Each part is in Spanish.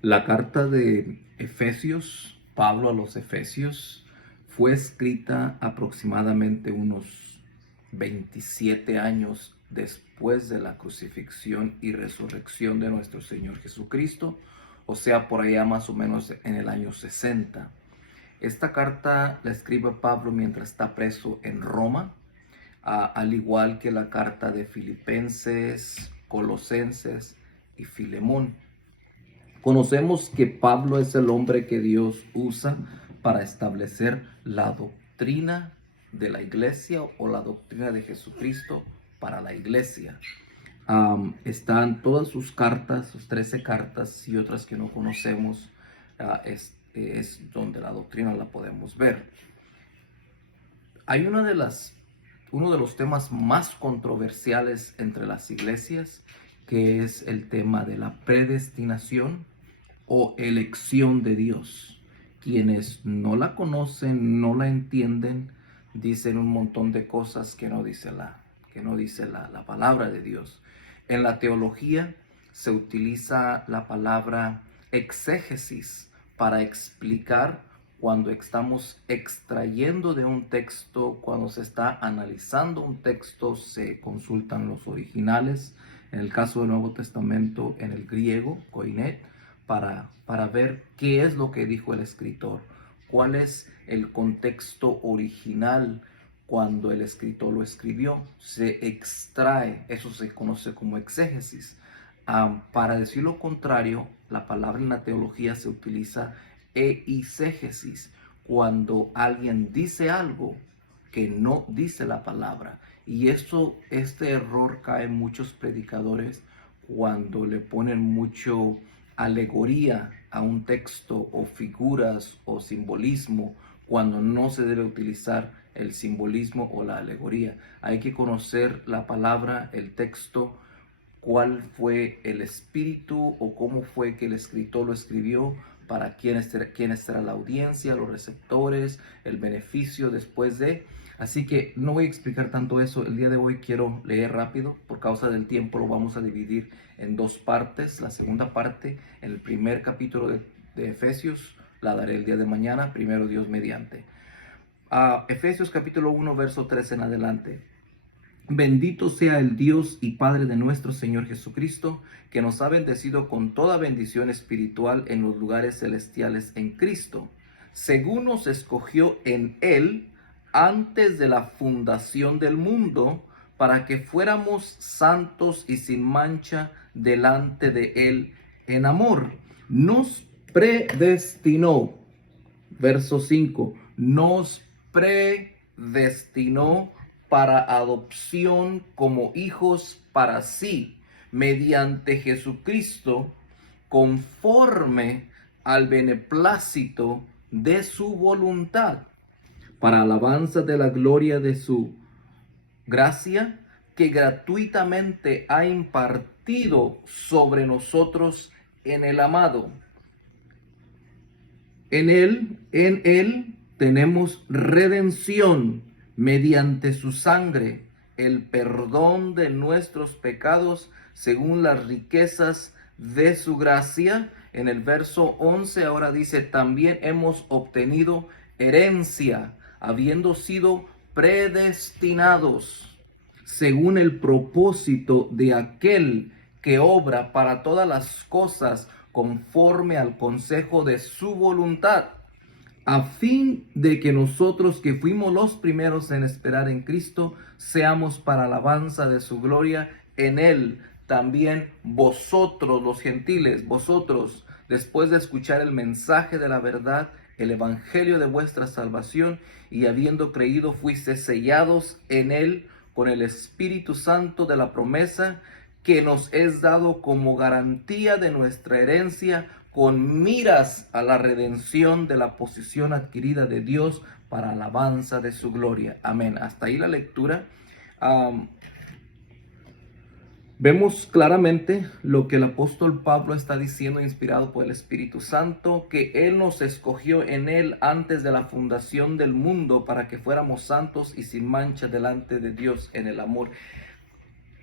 La carta de Efesios, Pablo a los Efesios, fue escrita aproximadamente unos 27 años después de la crucifixión y resurrección de nuestro Señor Jesucristo, o sea, por allá más o menos en el año 60. Esta carta la escribe Pablo mientras está preso en Roma, al igual que la carta de Filipenses, Colosenses y Filemón. Conocemos que Pablo es el hombre que Dios usa para establecer la doctrina de la iglesia o la doctrina de Jesucristo para la iglesia. Están todas sus cartas, sus 13 cartas y otras que no conocemos, es donde la doctrina la podemos ver. Hay uno de los temas más controversiales entre las iglesias, que es el tema de la predestinación o elección de Dios. Quienes no la conocen, no la entienden, dicen un montón de cosas que no dice la palabra de Dios. En la teología se utiliza la palabra exégesis para explicar cuando estamos extrayendo de un texto, cuando se está analizando un texto, se consultan los originales. En el caso del Nuevo Testamento, en el griego, koiné, para ver qué es lo que dijo el escritor, cuál es el contexto original cuando el escritor lo escribió. Se extrae, eso se conoce como exégesis. Para decir lo contrario, la palabra en la teología se utiliza eisegesis, cuando alguien dice algo que no dice la palabra. Y este error cae en muchos predicadores cuando le ponen mucho alegoría a un texto o figuras o simbolismo, cuando no se debe utilizar el simbolismo o la alegoría. Hay que conocer la palabra, el texto, cuál fue el espíritu o cómo fue que el escritor lo escribió, para quién será la audiencia, los receptores, el beneficio después de. Así que no voy a explicar tanto eso. El día de hoy quiero leer rápido. Por causa del tiempo lo vamos a dividir en dos partes. La segunda parte, en el primer capítulo de Efesios, la daré el día de mañana, primero Dios mediante. Efesios capítulo 1, verso 3 en adelante. Bendito sea el Dios y Padre de nuestro Señor Jesucristo, que nos ha bendecido con toda bendición espiritual en los lugares celestiales en Cristo, según nos escogió en Él antes de la fundación del mundo, para que fuéramos santos y sin mancha delante de Él en amor. Nos predestinó, verso 5, nos predestinó para adopción como hijos para sí, mediante Jesucristo, conforme al beneplácito de su voluntad, para alabanza de la gloria de su gracia, que gratuitamente ha impartido sobre nosotros en el amado. En él tenemos redención mediante su sangre, el perdón de nuestros pecados según las riquezas de su gracia. En el verso 11 ahora dice, también hemos obtenido herencia, habiendo sido predestinados según el propósito de aquel que obra para todas las cosas conforme al consejo de su voluntad, a fin de que nosotros que fuimos los primeros en esperar en Cristo, seamos para alabanza de su gloria. En Él también vosotros, los gentiles, vosotros, después de escuchar el mensaje de la verdad, el evangelio de vuestra salvación, y habiendo creído, fuisteis sellados en Él con el Espíritu Santo de la promesa, que nos es dado como garantía de nuestra herencia, con miras a la redención de la posesión adquirida de Dios para alabanza de su gloria. Amén. Hasta ahí la lectura. Vemos claramente lo que el apóstol Pablo está diciendo, inspirado por el Espíritu Santo, que Él nos escogió en Él antes de la fundación del mundo para que fuéramos santos y sin mancha delante de Dios en el amor.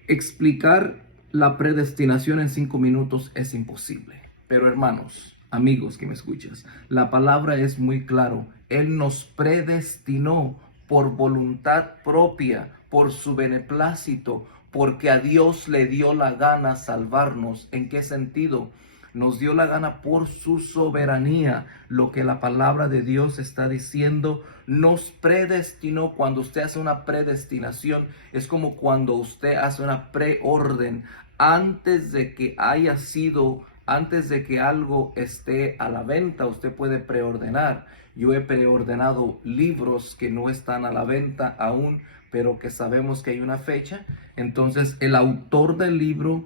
Explicar la predestinación en 5 minutos es imposible. Pero hermanos, amigos que me escuchas, la palabra es muy claro. Él nos predestinó por voluntad propia, por su beneplácito, porque a Dios le dio la gana salvarnos. ¿En qué sentido? Nos dio la gana por su soberanía. Lo que la palabra de Dios está diciendo, nos predestinó. Cuando usted hace una predestinación, es como cuando usted hace una preorden. Antes de que haya sido, antes de que algo esté a la venta, usted puede preordenar. Yo he preordenado libros que no están a la venta aún, pero que sabemos que hay una fecha. Entonces, el autor del libro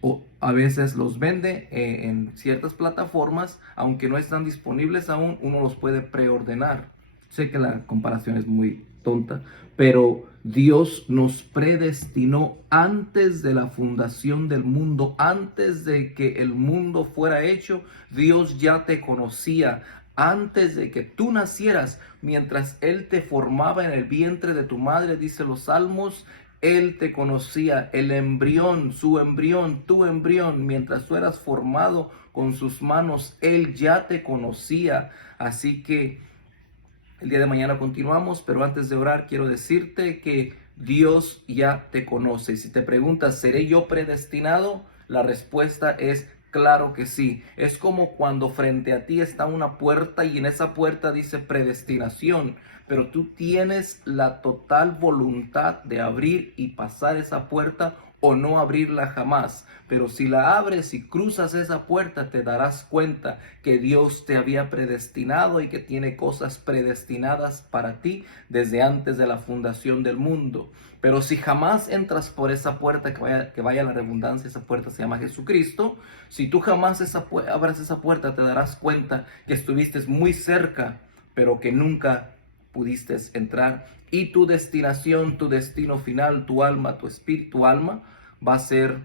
o a veces los vende en ciertas plataformas, aunque no están disponibles aún, uno los puede preordenar. Sé que la comparación es muy tonta, pero Dios nos predestinó antes de la fundación del mundo, antes de que el mundo fuera hecho. Dios ya te conocía. Antes de que tú nacieras, mientras Él te formaba en el vientre de tu madre, dice los Salmos, Él te conocía, el embrión, su embrión, tu embrión, mientras tú eras formado con sus manos, Él ya te conocía. Así que el día de mañana continuamos, pero antes de orar quiero decirte que Dios ya te conoce. Si te preguntas, ¿seré yo predestinado? La respuesta es claro que sí. Es como cuando frente a ti está una puerta y en esa puerta dice predestinación, pero tú tienes la total voluntad de abrir y pasar esa puerta o no abrirla jamás. Pero si la abres y cruzas esa puerta, te darás cuenta que Dios te había predestinado y que tiene cosas predestinadas para ti desde antes de la fundación del mundo. Pero si jamás entras por esa puerta, que vaya la redundancia, esa puerta se llama Jesucristo. Si tú jamás abras esa puerta, te darás cuenta que estuviste muy cerca, pero que nunca pudiste entrar. Y tu destinación, tu destino final, tu alma, tu espíritu, tu alma, va a ser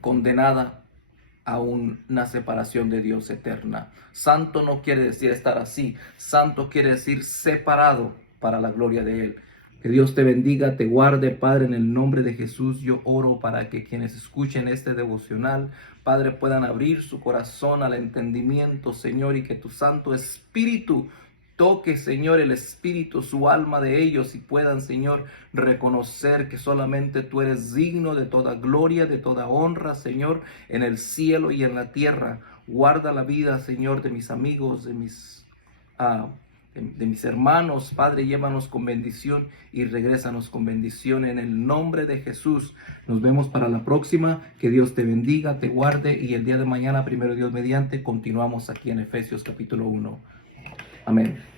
condenada a una separación de Dios eterna. Santo no quiere decir estar así. Santo quiere decir separado para la gloria de Él. Que Dios te bendiga, te guarde, Padre, en el nombre de Jesús. Yo oro para que quienes escuchen este devocional, Padre, puedan abrir su corazón al entendimiento, Señor, y que tu Santo Espíritu toque, Señor, el espíritu, su alma de ellos y puedan, Señor, reconocer que solamente tú eres digno de toda gloria, de toda honra, Señor, en el cielo y en la tierra. Guarda la vida, Señor, de mis amigos, de mis hermanos. Padre, llévanos con bendición y regrésanos con bendición en el nombre de Jesús. Nos vemos para la próxima. Que Dios te bendiga, te guarde y el día de mañana, primero Dios mediante, continuamos aquí en Efesios capítulo 1. Amén.